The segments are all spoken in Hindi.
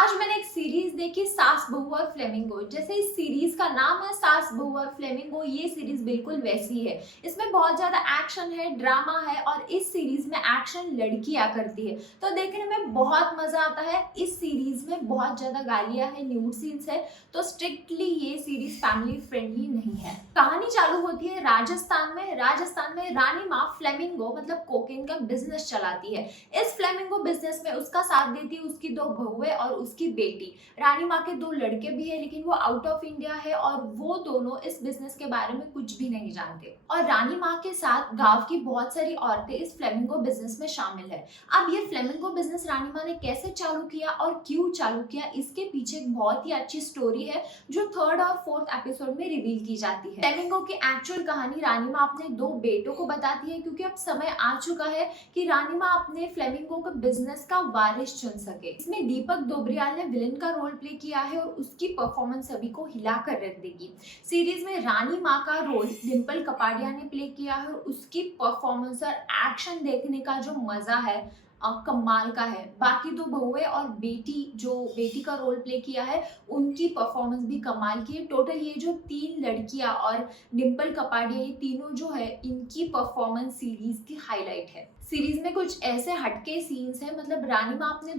आज मैंने एक सीरीज देखी सास बहू और फ्लेमिंगो। जैसे इस सीरीज का नाम है सास बहू और फ्लेमिंगो, ये सीरीज बिल्कुल वैसी है। इसमें बहुत ज्यादा एक्शन है, ड्रामा है और इस सीरीज में एक्शन लड़कियां करती है तो देखने में बहुत मजा आता है। इस सीरीज में बहुत ज्यादा गालियां है, न्यूड सीन्स है, तो स्ट्रिक्टली ये सीरीज फैमिली फ्रेंडली नहीं है। कहानी चालू होती है राजस्थान में। रानी माँ फ्लेमिंगो मतलब कोकेन का बिजनेस चलाती है। इस फ्लेमिंगो बिजनेस में उसका साथ देती है उसकी दो बहुएं और उसकी बेटी। रानी माँ के दो लड़के भी है लेकिन वो आउट ऑफ इंडिया है और वो दोनों इस बिजनेस के बारे में कुछ भी नहीं जानते। और रानी माँ के साथ गांव की बहुत सारी औरतें इस फ्लेमिंगो बिजनेस में शामिल है। अब ये फ्लेमिंगो बिजनेस रानी माँ ने कैसे चालू किया और क्यों चालू किया, इसके पीछे एक बहुत ही अच्छी स्टोरी है जो 3rd और 4th एपिसोड में रिवील की जाती है। फ्लेमिंगो की एक्चुअल कहानी रानी माँ अपने दो बेटों को बताती है क्योंकि अब समय आ चुका है कि रानी माँ अपने फ्लेमिंगो के बिजनेस का वारिस चुन सके। इसमें दीपक दोबरियाल ने विलन का रोल प्ले किया है और उसकी परफॉर्मेंस सभी को हिला कर रख देगी। सीरीज में रानी माँ का रोल डिम्पल कपाड़िया ने प्ले किया है और उसकी परफॉर्मेंस और एक्शन देखने का जो मजा है कमाल का है। बाकी दो बहुएं और बेटी का रोल प्ले किया है उनकी परफॉर्मेंस भी कमाल की है। टोटल ये जो 3 लड़कियां और डिम्पल कपाड़िया, ये तीनों जो है इनकी परफॉर्मेंस सीरीज की हाईलाइट है। सीरीज में कुछ ऐसे हटके सीन्स हैं, मतलब रानी माँ अपने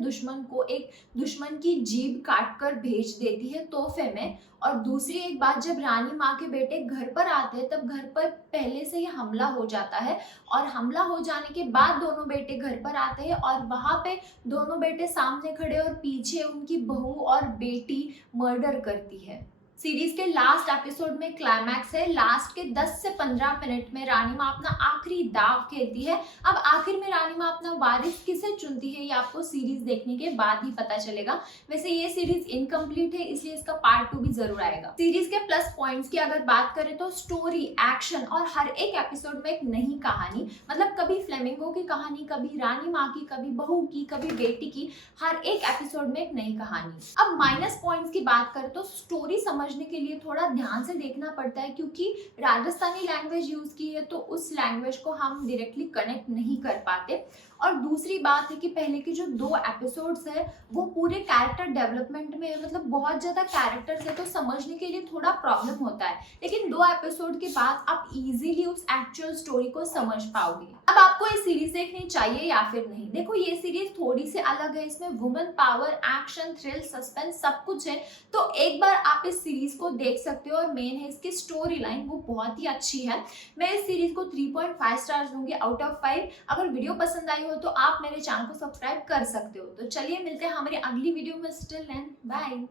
दुश्मन की जीभ काट कर भेज देती है तोहफे में। और दूसरी एक बात, जब रानी माँ के बेटे घर पर आते हैं तब घर पर पहले से ही हमला हो जाता है और हमला हो जाने के बाद दोनों बेटे घर पर आते हैं और वहां पे दोनों बेटे सामने खड़े और पीछे उनकी बहू और बेटी मर्डर करती है। सीरीज के लास्ट एपिसोड में क्लाइमैक्स है। लास्ट के 10 से 15 मिनट में रानी माँ अपना आखिरी दाव खेलती है। अब आखिर में रानी माँ अपना वारिस किसे चुनती है ये आपको सीरीज देखने के बाद ही पता चलेगा। वैसे ये सीरीज इनकम्प्लीट है इसलिए इसका पार्ट 2 भी जरूर आएगा। सीरीज के प्लस पॉइंट्स की अगर बात करें तो स्टोरी, एक्शन और हर एक एपिसोड में एक नई कहानी, मतलब कभी फ्लेमिंगो की कहानी, कभी रानी माँ की, कभी बहू की, कभी बेटी की, हर एक एपिसोड में एक नई कहानी। अब माइनस पॉइंट्स की बात करें तो स्टोरी समझने के लिए थोड़ा ध्यान से देखना पड़ता है क्योंकि राजस्थानी लैंग्वेज यूज की है तो उस लैंग्वेज को हम डायरेक्टली कनेक्ट नहीं कर पाते। और दूसरी बात है कि पहले के जो 2 एपिसोड्स है वो पूरे कैरेक्टर डेवलपमेंट में है, मतलब बहुत ज्यादा कैरेक्टर्स है तो समझने के लिए थोड़ा प्रॉब्लम होता है। लेकिन 2 एपिसोड के बाद आप इजीली उस एक्चुअल स्टोरी को समझ पाओगे। अब आपको ये सीरीज देखनी चाहिए या फिर नहीं? देखो ये सीरीज थोड़ी सी अलग है, इसमें women power, action, thrill, suspense सब कुछ है, तो एक बार आप इस सीरीज को देख सकते हो। और मेन है इसकी स्टोरी लाइन, वो बहुत ही अच्छी है। मैं इस सीरीज को 3.5 स्टार्स दूंगी आउट ऑफ 5। अगर वीडियो पसंद आई हो तो आप मेरे चैनल को सब्सक्राइब कर सकते हो। तो चलिए मिलते हैं हमारी अगली वीडियो में। Still then bye.